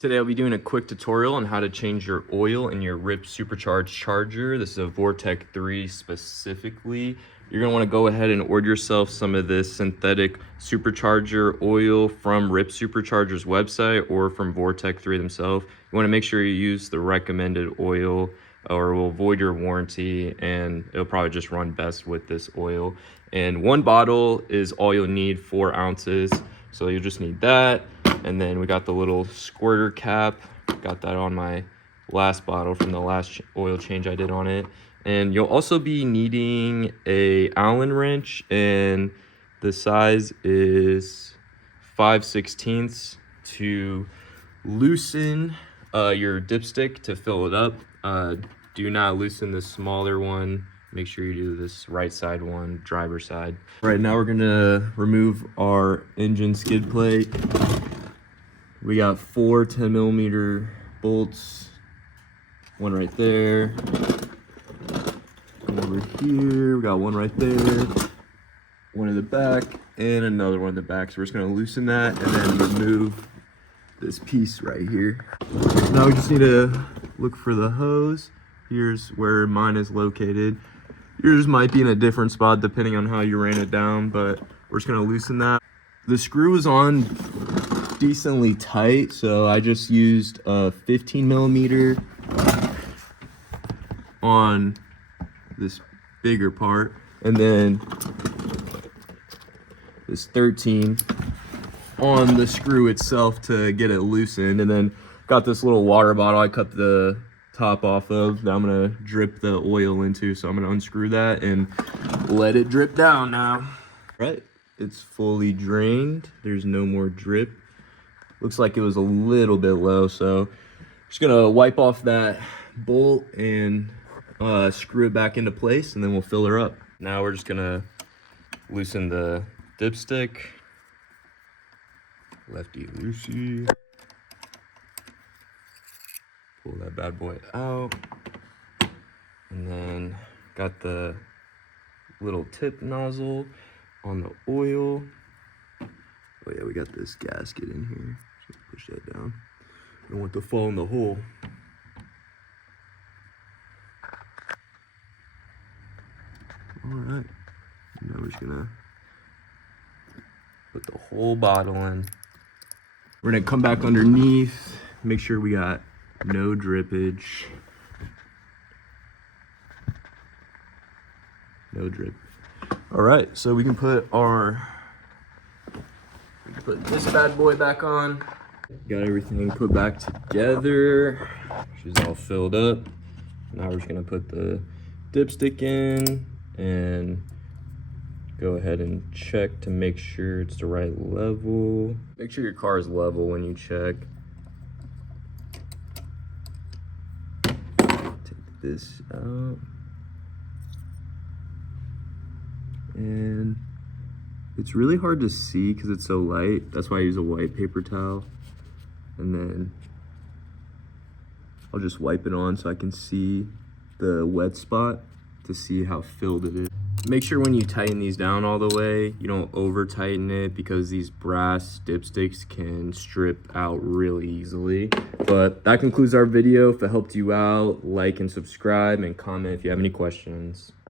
Today I'll be doing a quick tutorial on how to change your oil in your Ripp Supercharger charger. This is a Vortec 3 specifically. You're gonna wanna go ahead and order yourself some of this synthetic supercharger oil from Ripp Supercharger's website or from Vortec 3 themselves. You wanna make sure you use the recommended oil or it will void your warranty, and it'll probably just run best with this oil. And one bottle is all you'll need, 4 ounces. So you'll just need that. And then we got the little squirter cap. Got that on my last bottle from the last oil change I did on it. And you'll also be needing a Allen wrench, and the size is 5/16 to loosen your dipstick to fill it up. Do not loosen the smaller one. Make sure you do this right side one, driver side. Right now we're gonna remove our engine skid plate. We got 4 10mm bolts, one right there, over here, we got one right there, one in the back, and another one in the back. So we're just gonna loosen that and then remove this piece right here. Now we just need to look for the hose. Here's where mine is located. Yours might be in a different spot depending on how you ran it down, but we're just gonna loosen that. The screw is on decently tight, so I just used a 15mm on this bigger part, and then this 13 on the screw itself to get it loosened. And then got this little water bottle I cut the top off of that I'm gonna drip the oil into, so I'm gonna unscrew that and let it drip down now. Right, it's fully drained, there's no more drip. Looks like it was a little bit low, so just gonna wipe off that bolt and screw it back into place, and then we'll fill her up. Now we're just gonna loosen the dipstick. Lefty loosey. Pull that bad boy out. And then got the little tip nozzle on the oil. Oh yeah, we got this gasket in here. Just push that down. Don't want to fall in the hole. All right, now we're just gonna put the whole bottle in. We're gonna come back underneath, make sure we got no drippage. No drip. All right, so we can put this bad boy back on. Got everything put back together. She's all filled up. Now we're just gonna put the dipstick in and go ahead and check to make sure it's the right level. Make sure your car is level when you check. Take this out. And it's really hard to see because it's so light. That's why I use a white paper towel. And then I'll just wipe it on so I can see the wet spot to see how filled it is. Make sure when you tighten these down all the way, you don't over tighten it because these brass dipsticks can strip out really easily. But that concludes our video. If it helped you out, like and subscribe and comment if you have any questions.